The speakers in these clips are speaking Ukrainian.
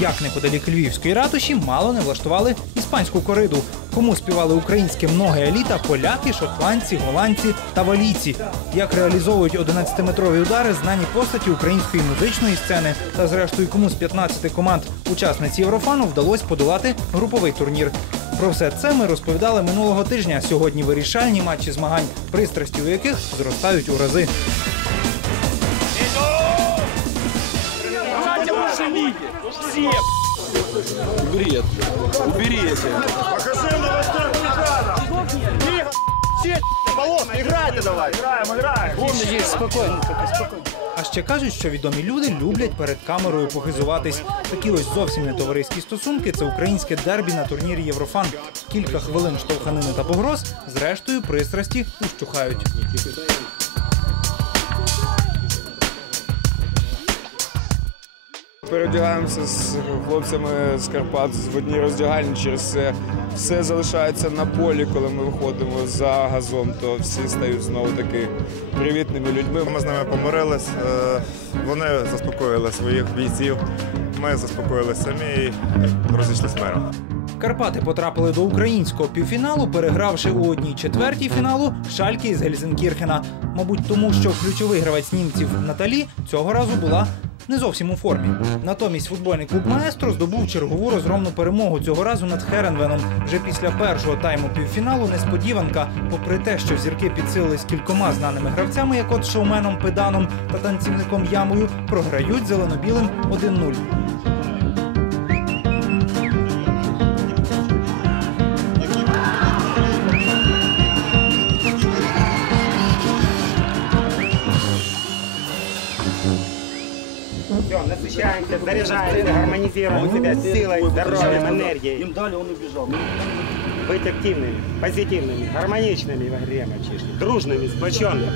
як неподалік львівської ратуші мало не влаштували іспанську кориду. Кому співали українське многе еліта, поляки, шотландці, голландці та валійці. Як реалізовують 11-метрові удари знані постаті української музичної сцени. Та зрештою, кому з 15 команд учасниць Єврофану вдалося подолати груповий турнір. Про все це ми розповідали минулого тижня. Сьогодні вирішальні матчі змагань, пристрасті у яких зростають у рази. Убери это. Убери эти. Покажи на восторг Тихо! Все, полоска, играйте давай! Играем, играем! А ще кажуть, що відомі люди люблять перед камерою похизуватись. Такі ось зовсім не товариські стосунки. Це українське дербі на турнірі Єврофан. Кілька хвилин штовханини та погроз. Зрештою, пристрасті ущухають. Переодягаємося з хлопцями з Карпат в одній роздягальні. Через це все залишається на полі, коли ми виходимо за газон, то всі стають знову таки привітними людьми. Ми з ними помирились, е, вони заспокоїли своїх бійців, ми заспокоїлися самі і розійшлися миром. Карпати потрапили до українського півфіналу, перегравши у одній четвертій фіналу Шальки із Гельзенкірхена. Мабуть, тому що ключовий гравець німців Наталі цього разу була не зовсім у формі. Натомість футбольний клуб Маестро здобув чергову розгромну перемогу цього разу над Херенвеном. Вже після першого тайму півфіналу несподіванка, попри те, що зірки підсилились кількома знаними гравцями, як от шоуменом Педаном та танцівником Ямою, програють зелено-білим 1-0. Насыщаемся, заряжаемся, гармонизируем себя силой, здоровьем, энергией. Им дали, он убежал. Быть активными, позитивными, гармоничными в игре мальчишки, дружными, сплоченными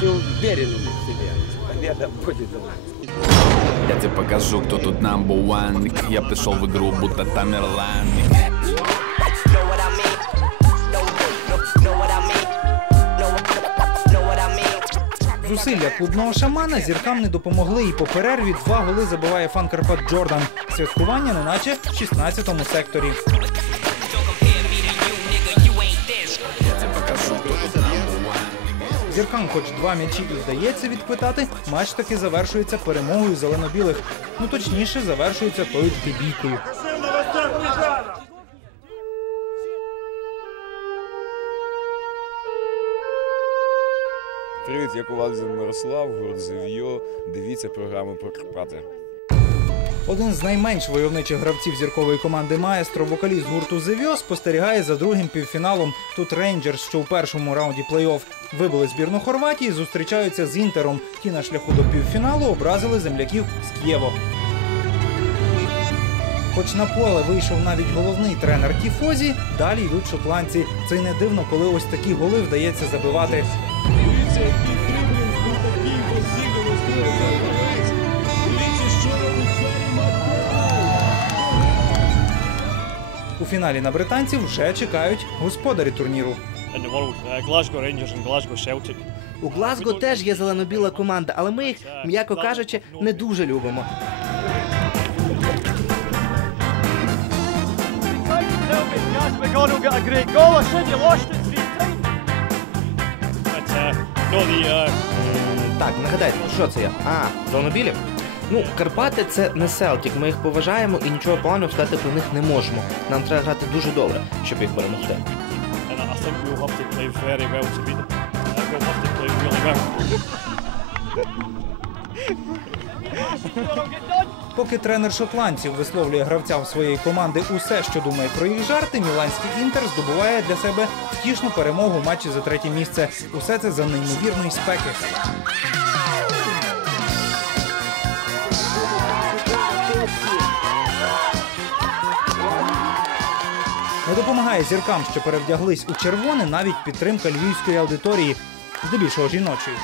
и уверенными в себе. Победа будет за нами. Я тебе покажу, кто тут number one Я пришел в игру, будто Тамерлан Зусилля клубного шамана зіркам не допомогли, і по перерві два голи забиває фан Карпат Джордан. Святкування неначе в 16-му секторі. Зіркам, хоч два м'ячі і вдається відквитати, матч таки завершується перемогою зелено-білих. Ну точніше, завершується тою таки Привіт, я Ковальзин Мирослав, гурт Зев'йо. Дивіться програму про Карпати. Один з найменш войовничих гравців зіркової команди Маестро, вокаліст гурту Зев'йо, спостерігає за другим півфіналом. Тут Рейнджерс, що у першому раунді плей-офф вибили збірну Хорватії, зустрічаються з Інтером. Ті на шляху до півфіналу образили земляків з Києво. Хоч на поле вийшов навіть головний тренер Тіфозі, далі йдуть шотландці. Це й не дивно, коли ось такі голи вдається забивати. У фіналі на британців вже чекають господарі турніру. Uh. У Глазго теж є зелено-біла команда, але ми їх, м'яко кажучи, не дуже любимо. But uh, Так, нагадайте, що це я? А, зелено-білі? Ну, Карпати це не Селтік, ми їх поважаємо і нічого поганого сказати про них не можемо. Нам треба грати дуже добре, щоб їх перемогти. Поки тренер шотландців висловлює гравцям своєї команди усе, що думає про їх жарти, міланський інтер здобуває для себе втішну перемогу у матчі за третє місце. Усе це за неймовірної спеки. Не допомагає зіркам, що перевдяглись у червоне, навіть підтримка львівської аудиторії, здебільшого жіночої.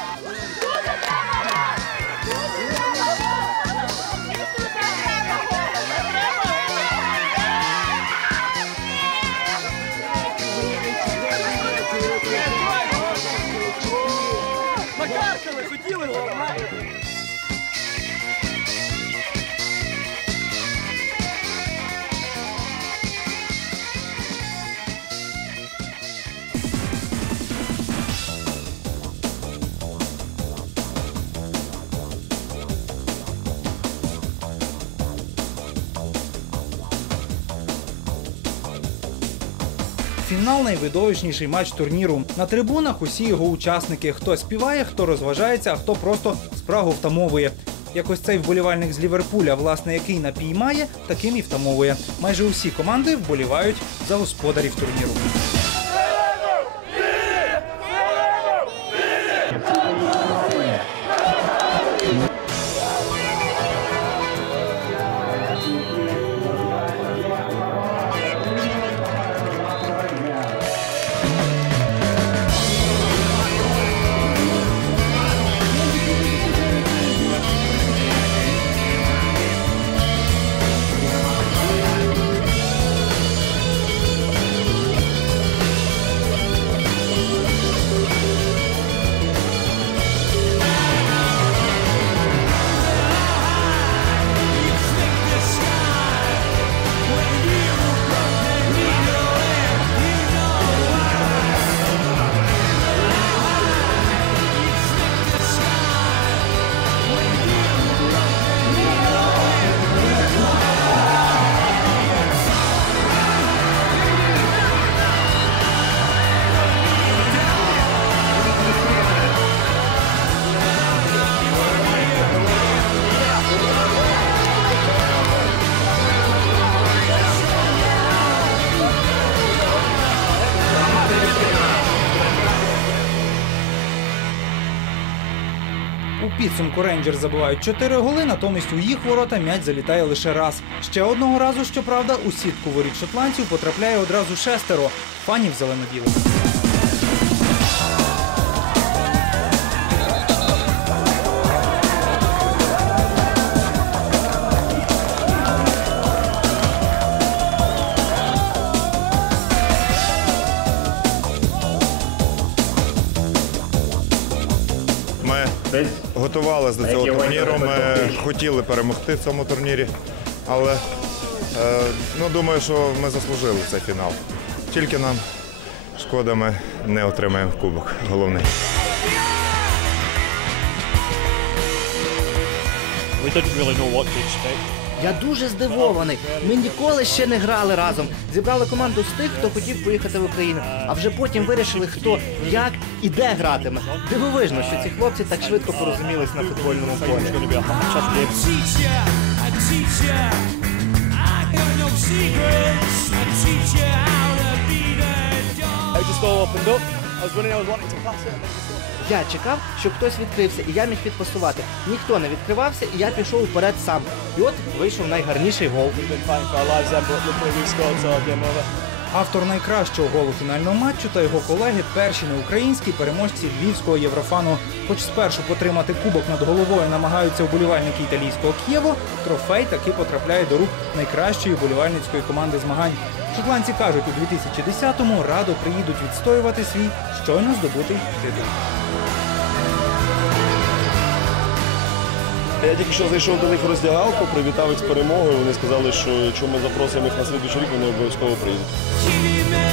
Фінал найвидовищніший матч турніру. На трибунах усі його учасники. Хто співає, хто розважається, а хто просто спрагу втамовує. Якось цей вболівальник з Ліверпуля, власне, який напіймає, таким і втамовує. Майже усі команди вболівають за господарів турніру. У підсумку рейнджер забивають 4 голи, натомість у їх ворота м'яч залітає лише раз. Ще одного разу, щоправда, у сітку воріт шотландців потрапляє одразу шестеро фанів зелено-білих. Готувалися до цього турніру. Ми хотіли перемогти в цьому турнірі, але е, ну, думаю, що ми заслужили цей фінал. Тільки нам шкода, ми не отримаємо кубок головний. We didn't really know what to expect. Я дуже здивований. Ми ніколи ще не грали разом. Зібрали команду з тих, хто хотів поїхати в Україну, а вже потім вирішили, хто, як і де гратиме. Дивовижно, що ці хлопці так швидко порозумілись на футбольному полі. I just all opened up. I was running, I was wanting to pass it. Я чекав, що хтось відкрився, і я міг підпасувати. Ніхто не відкривався, і я пішов вперед сам. І от вийшов найгарніший гол. Автор найкращого голу фінального матчу та його колеги перші неукраїнські переможці львівського єврофану. Хоч спершу потримати кубок над головою намагаються вболівальники італійського Києву, трофей таки потрапляє до рук найкращої вболівальницької команди змагань. Шотландці кажуть, у 2010-му радо приїдуть відстоювати свій щойно здобутий титул. Я тільки що зайшов до них в роздягалку, привітав їх з перемогою. Вони сказали, що якщо ми запросимо їх на слідчий рік, вони обов'язково приїдуть.